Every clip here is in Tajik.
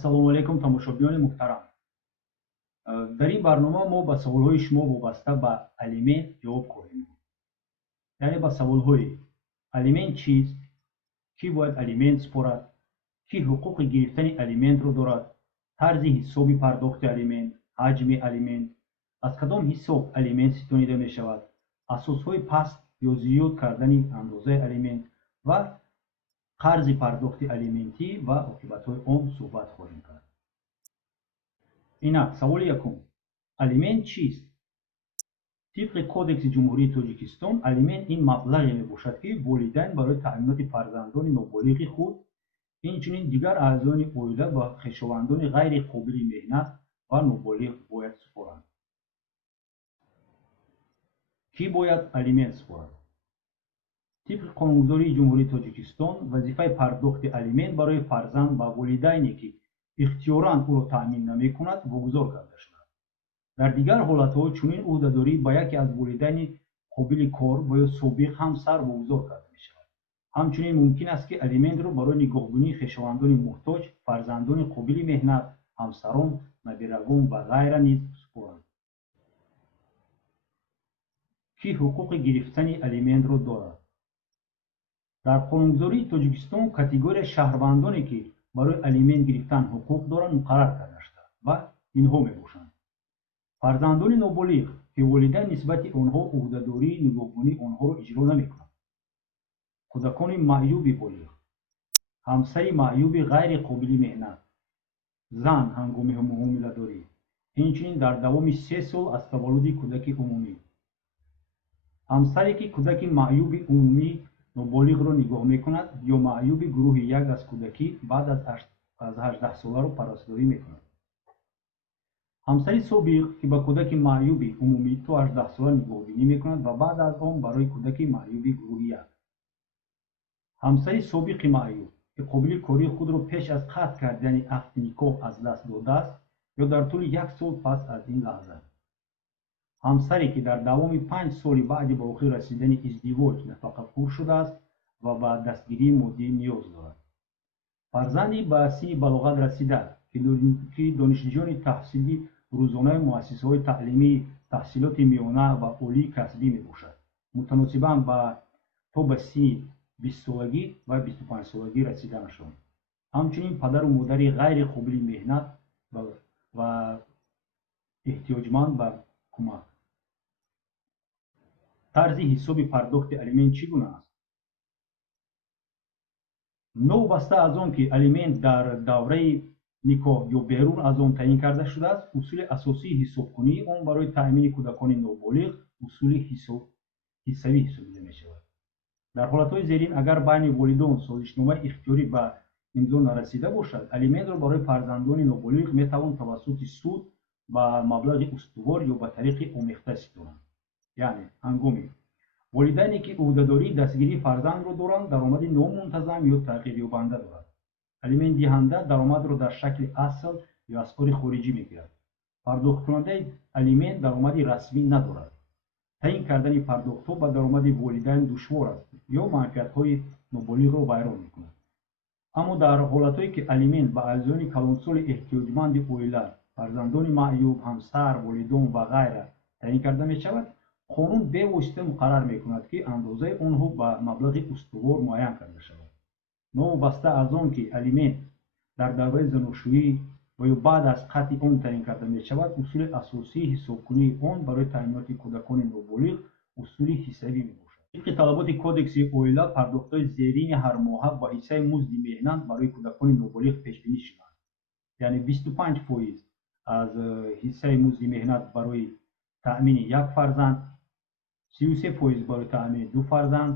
ассалому алайкум тамошобиёни муҳтарам. Дар ин барнома мо ба саволҳои шумо вобаста ба алимент ҷавоб хоҳем дод. яъне ба саволҳои алимент чист, кӣ бояд алимент спорад, кӣ ҳуқуқи гирифтани алиментро дорад, тарзи ҳисоби пардохти алимент, ҳаҷми алимент, аз кадом ҳисоб алимент ситонида мешавад, асосҳои паст ё зиёд кардани андозаи алимент ва қарзи пардохти алиментӣ ва оқибатҳои он суҳбат хоҳем кард. инак саволи якум: алимент чист? тибқи кодекси ҷумҳурии Тоҷикистон, алимент ин маблағе мебошад ки волидайн барои таъминоти фарзандони ноболиғи худ, инчунин дигар аъзони оила ба хешовандони ғайри қобили меҳнат ва ноболиғ бояд супоранд. кӣ бояд алимент супорад? тибқи қонунгузории ҷумҳурии Тоҷикистон, вазифаи пардохти алимент барои фарзанд ба волидайне ки ихтиёран ӯро таъмин намекунад вогузор карда шудааст. дар дигар ҳолатҳо чунин ӯҳдадорӣ ба яке аз волидайни қобили кор ва ё собиқ ҳамсар вогузор карда мешавад. ҳамчунин мумкин аст ки алиментро барои нигоҳбонии хешовандони муҳтоҷ, фарзандони қобили меҳнат, ҳамсарон, набирагон ва ғайра низ супоранд. кӣ ҳуқуқи гирифтани алиментро дорад? дар қонунгузории Тоҷикистон категорияи шаҳрвандоне ки барои алимент гирифтан ҳуқуқ доранд муқаррар карда шудааст ва инҳо мебошанд: фарзандони ноболиғ ки волидайн нисбати онҳо ӯҳдадории нигоҳбонии онҳоро иҷро намекунанд, кӯдакони маъюби болиғ, ҳамсари маъюби ғайри қобили меҳнат, зан ҳангоми муомиладорӣ, инчунин дар давоми 3 сол аз таваллуди кӯдаки умумӣ, ҳамсаре ки кӯдаки маъюби умумӣ ноболиғро нигоҳ мекунад ё маъюби гурӯҳи 1 аз кӯдакӣ баъд аз 18 соларо парастдорӣ мекунад, ҳамсари собиқ ки ба кӯдаки маъюби умумӣ то 18 сола нигоҳбинӣ мекунад ва баъд аз он барои кӯдаки маъюби гурӯҳи 1, ҳамсари собиқи маъюб ки қобили кории худро пеш аз қатъ кардани ақди никоҳ аз даст додааст ё дар тӯли 1 сол пас аз ин лаҳза, ҳамсаре ки дар давоми 5 соли баъди ба охир расидани издивоҷ нафақапур шудааст ва ба дастгирии моддӣ ниёз дорад, фарзанди ба синни балоғат расида ки донишҷӯёни таҳсили рӯзонаи муассисаҳои таълимии таҳсилоти миёна ва олии касбӣ мебошад, мутаносибан то ба синни 20 солагӣ ва 25 солагӣ расиданашон, ҳамчунин падару модари ғайри қобили меҳнат ва эҳтиёҷманд ба кӯмак. тарзи ҳисоби пардохти алимент чӣ гуна аст? новобаста аз он ки алимент дар давраи никоҳ ё берун аз он таъин карда шудааст, усули асосии ҳисобкунии он барои таъмини кӯдакони ноболиғ усули ҳиссавӣ ҳисобида мешавад. дар ҳолатҳои зерин агар байни волидон созишномаи ихтиёрӣ ба имзо нарасида бошад, алиментро барои фарзандони ноболиғ метавон тавассути суд ба маблағи устувор ё ба тариқи омехта ситонанд. яъне ҳангоми волидайне ки ӯҳдадории дастгирии фарзандро доранд, даромади номунтазам ё тағйирёбанда дорад, алиментдиҳанда даромадро дар шакли асл ё асъори хориҷӣ мегирад. пардохткунандаи алимент даромади расмӣ надорад. таъин кардани пардохтҳо ба даромади волидайн душвор аст ё манфиатҳои ноболиғро вайрон мекунад. аммо дар ҳолатҳое ки алимент ба аъзоёни калонсоли эҳтиёҷманди оила, фарзандони маъюб, ҳамсар, волидон ва ғайра таъин карда мешавад, қонун бевосита муқаррар мекунад ки андозаи онҳо ба маблағи устувор муайян карда шавад. новобаста аз он ки алимент дар давраи заношуӣ ва ё баъд аз қатъи он таъин карда мешавад, усули асосии ҳисобкунии он барои таъминоти кӯдакони ноболиғ усули ҳиссавӣ мебошад. тибқи талаботи кодекси оила, пардохтҳои зерини ҳармоҳа ба ҳиссаи музди меҳнат барои кӯдакони ноболиғ пешбинӣ шудаанд. яъне 25% аз ҳиссаи музди меҳнат барои таъмини 1 фарзанд, 33% барои таъмини 2 фарзанд,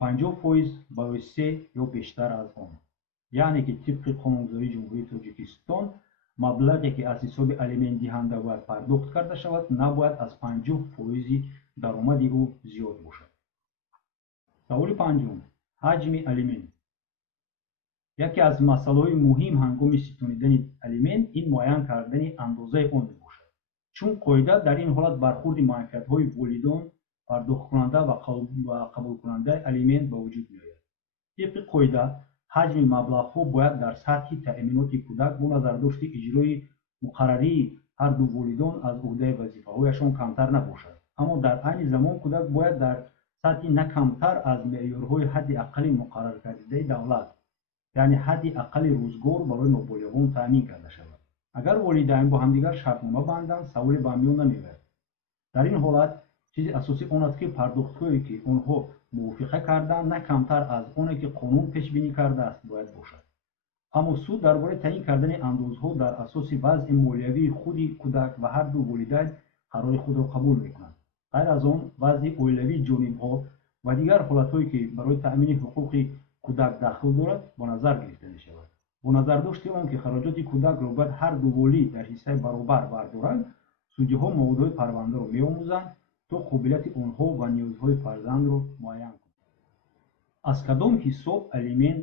50% барои 3 ё бештар аз он. яъне ки тибқи қонунгузории ҷумҳурии Тоҷикистон, маблағе ки аз ҳисоби алиментдиҳанда бояд пардохт карда шавад, набояд аз 50% даромади ӯ зиёд бошад. саволи панҷум: ҳаҷми алимент. яке аз масъалаҳои муҳим ҳангоми ситонидани алимент ин муайян кардани андозаи он мебошад, чун қоида дар ин ҳолат бархурди манфиатҳои волидон, пардохткунанда ва қабулкунандаи алимент ба вуҷуд меояд. тибқи қоида ҳаҷми маблағҳо бояд дар сатҳи таъминоти кӯдак бо назардошти иҷрои муқаррарии ҳарду волидон аз уҳдаи вазифаҳояшон камтар набошад. аммо дар айни замон кӯдак бояд дар сатҳи на камтар аз меъёрҳои ҳадди аққали муқарраркардаи давлат, яъне ҳадди аққали рӯзгор барои ноболиғон таъмин карда шавад. агар волидайн бо ҳамдигар шартнома банданд, саволи ба миён намеояд. дар ин ҳолат чизи асосӣ он аст ки пардохтҳое ки онҳо мувофиқа карданд на камтар аз оне ки қонун пешбинӣ кардааст бояд бошад. аммо суд дар бораи таъин кардани андозҳо дар асоси вазъи молиявии худи кӯдак ва ҳарду волидайн қарори худро қабул мекунад. ғайр аз он вазъи оилавии ҷонибҳо ва дигар ҳолатҳое ки барои таъмини ҳуқуқи кӯдак дахл дорад бо назар гирифта мешавад. бо назардошти он ки хароҷоти кӯдакро бояд ҳарду волид дар ҳиссаи баробар бардоранд, судяҳо моводҳои парвандаро меомӯзанд то қобилияти онҳо ва ниёзҳои фарзандро муайян кунанд. аз кадом ҳисоб алимент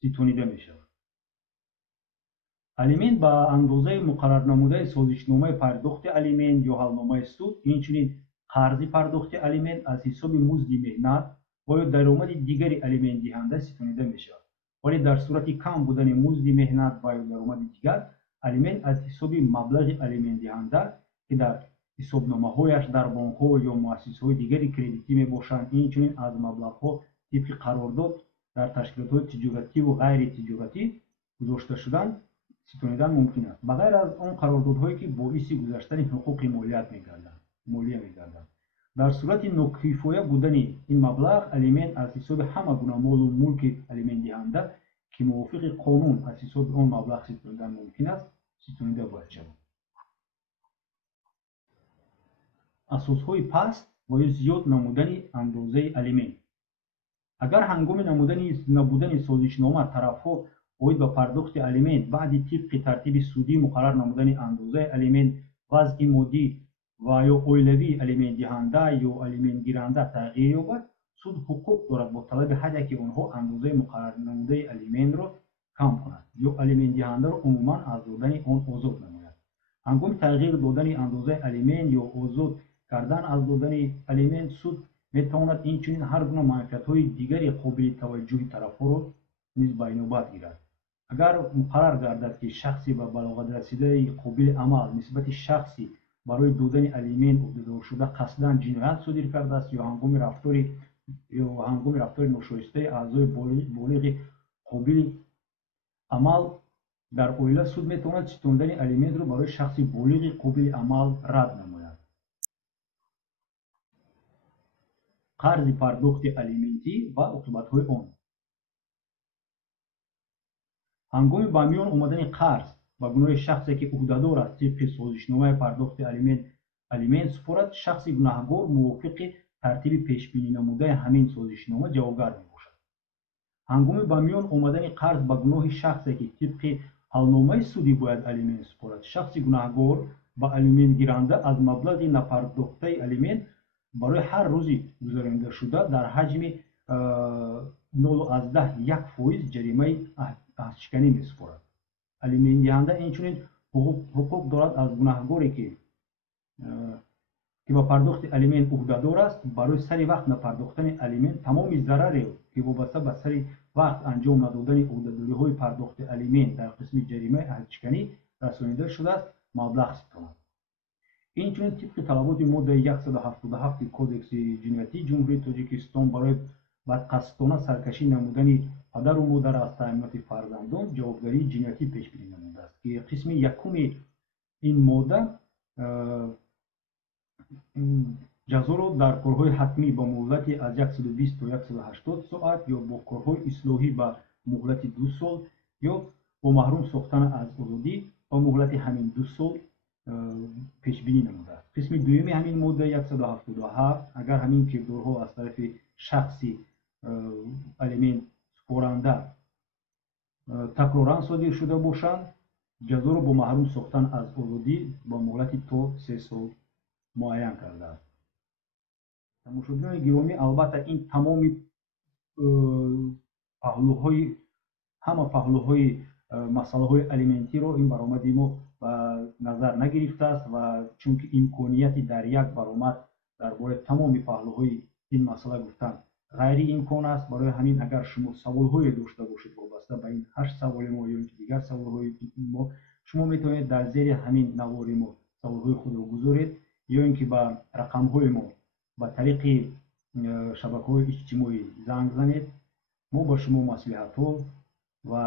ситонида мешавад? алимент ба андозаи муқаррарнамудаи созишномаи пардохти алимент ё ҳалномаи суд, инчунин қарзи пардохти алимент аз ҳисоби музди меҳнат ва ё даромади дигари алиментдиҳанда ситонида мешавад. вале дар сурати кам будани музди меҳнат ва ё даромади дигар, алимент аз ҳисоби маблағи алиментдиҳанда ки дар ҳисобномаҳояш дар бонкҳо ё муассисаҳои дигари кредитӣ мебошанд, инчунин аз маблағҳо тибқи қарордод дар ташкилотҳои тиҷоративу ғайритиҷоратӣ гузошта шудан ситонидан мумкин аст, ба ғайр аз он қарордодҳое ки боиси гузаштани ҳуқуқи молия мегарданд. дар сурати нокифоя будани ин маблағ, алимент аз ҳисоби ҳама гуна молу мулки алиментдиҳанда ки мувофиқи қонун аз ҳисоби он маблағ ситонидан мумкин аст, ситонида бояд шавад. асосҳои паст ва ё зиёд намудани андозаи алимент. агар ҳангоми набудани созишнома тарафҳо оид ба пардохти алимент баъди тибқи тартиби судӣ муқаррар намудани андозаи алимент вазъи моддӣ ва ё оилавии алиментдиҳанда ё алиментгиранда тағйир ёбад, суд ҳуқуқ дорад бо талаби ҳар яки онҳо андозаи муқаррарнамудаи алиментро кам кунад ё алиментдиҳандаро умуман аз додани он озод намояд. ҳангоми тағйир додани андозаи алимент ё озод кардан аз додани алимент, суд метавонад инчунин ҳар гуна манфиатҳои дигари қобили таваҷҷӯҳи тарафҳоро низ ба инобат гирад. агар муқаррар гардад ки шахси ба балоғатрасидаи қобили амал нисбати шахси барои додани алимент ӯҳдадоршуда қасдан ҷиноят содир кардааст ё ҳангоми рафтори ношоистаи аъзои болиғи қобили амал дар оила, суд метавонад ситонидани алиментро барои шахси болиғи қобили амал рад намояд. қарзи пардохти алиментӣ ва уқубатҳои он. ҳангоми ба миён омадани қарз ба гуноҳи шахсе ки ӯҳдадор аст тибқи созишномаи пардохти алимент супорад, шахси гунаҳгор мувофиқи тартиби пешбинӣ намудаи ҳамин созишнома ҷавобгар мебошад. ҳангоми ба миён омадани қарз ба гуноҳи шахсе ки тибқи ҳалномаи судӣ бояд алимент супорад, шахси гунаҳгор ба алиментгиранда аз маблағи напардохтаи алимент барои ҳар рӯзи гузаронидашуда дар ҳаҷми 0,1% ҷаримаи аҳдшиканӣ месупорад. алиментдиҳанда инчунин ҳуқуқ дорад аз гунаҳгоре ки ба пардохти алимент ӯҳдадор аст, барои сари вақт напардохтани алимент тамоми зараре ки вобаста ба сари вақт анҷом надодани ӯҳдадориҳои пардохти алимент дар қисми ҷаримаи аҳдшиканӣ расонида шудааст, маблағ ситонад. инчунин тибқи талаботи моддаи 177 кодекси ҷиноятии ҷумҳурии Тоҷикистон барои бадқасдона саркашӣ намудани падару модар аз таъминоти фарзандон ҷавобгарии ҷиноятӣ пешбинӣ намудааст, ки қисми якуми ин модда ҷазоро дар корҳои ҳатмӣ ба муҳлати аз 120 то 180 соат ё бо корҳои ислоҳӣ ба муҳлати 2 сол ё бо маҳрум сохтан аз озодӣ ба муҳлати ҳамин 2 сол пешбинӣ намудааст. қисми дуюми ҳамин модда 177 агар ҳамин кирдорҳо аз тарафи шахси алимент супоранда такроран содир шуда бошанд, ҷазоро бо маҳрум сохтан аз озодӣ ба муҳлати то 3 сол муайян кардааст. тамошобинони гиромӣ, албатта ин тамоми ҳама паҳлӯҳои масъалаҳои алиментиро ин баромади мо ба назар нагирифтааст ва чунки имконияти дар як баромад дар бораи тамоми паҳлӯҳои ин масъала гуфтан ғайриимкон аст. барои ҳамин агар шумо саволҳое дошта бошед вобаста вобаста ба ин 8 саволи мо ё дигар саволҳои мо шумо метавонед дар зери ҳамин навори мо саволҳои худро гузоред ё ин ки ба рақамҳои мо ба тариқи шабакаҳои иҷтимоӣ занг занед. мо ба шумо маслиҳатҳо ва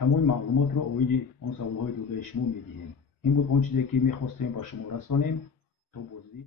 тамоми маълумотро оиди он саволҳои додаи шумо медиҳем. ин буд он чизе ки мехостем ба шумо расонем. То бозидид.